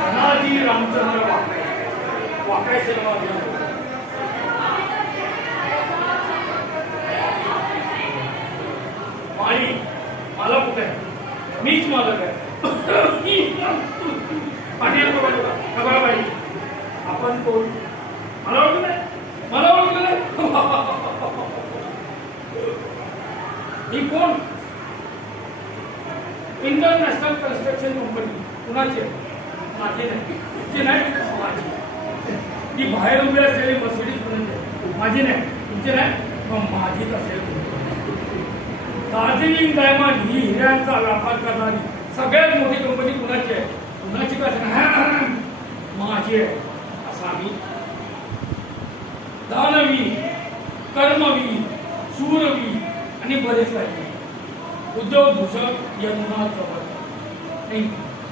Dhanaji Ramchandra Wakare Wakare cinema आणि कुठे? मीच मालक आहे. पाटील खबराबाई आपण कोण? मला ओळखलं नाही मला ओळखलं नाही मी कोण? इंटरनॅशनल कन्स्ट्रक्शन कंपनी कुणाची? आहे नाही. तुमचे नाही? माझी. ती बाहेर उभी असलेली मर्सिडीज कुणाची? माझी नाही. तुमची नाही? मग माझीच असेल दार्जिलिंग डायमंड ही हिऱ्यांचा व्यापार करणारी सगळ्यात मोठी कंपनी कुणाची आहे? कुणाची कसं माझी आहे. असं आम्ही दानवी कर्मवी सूरवी आणि बरेच काही. ઉદ્યોગ ભૂષણ યમુના પ્રવર્તન થેન્ક યુ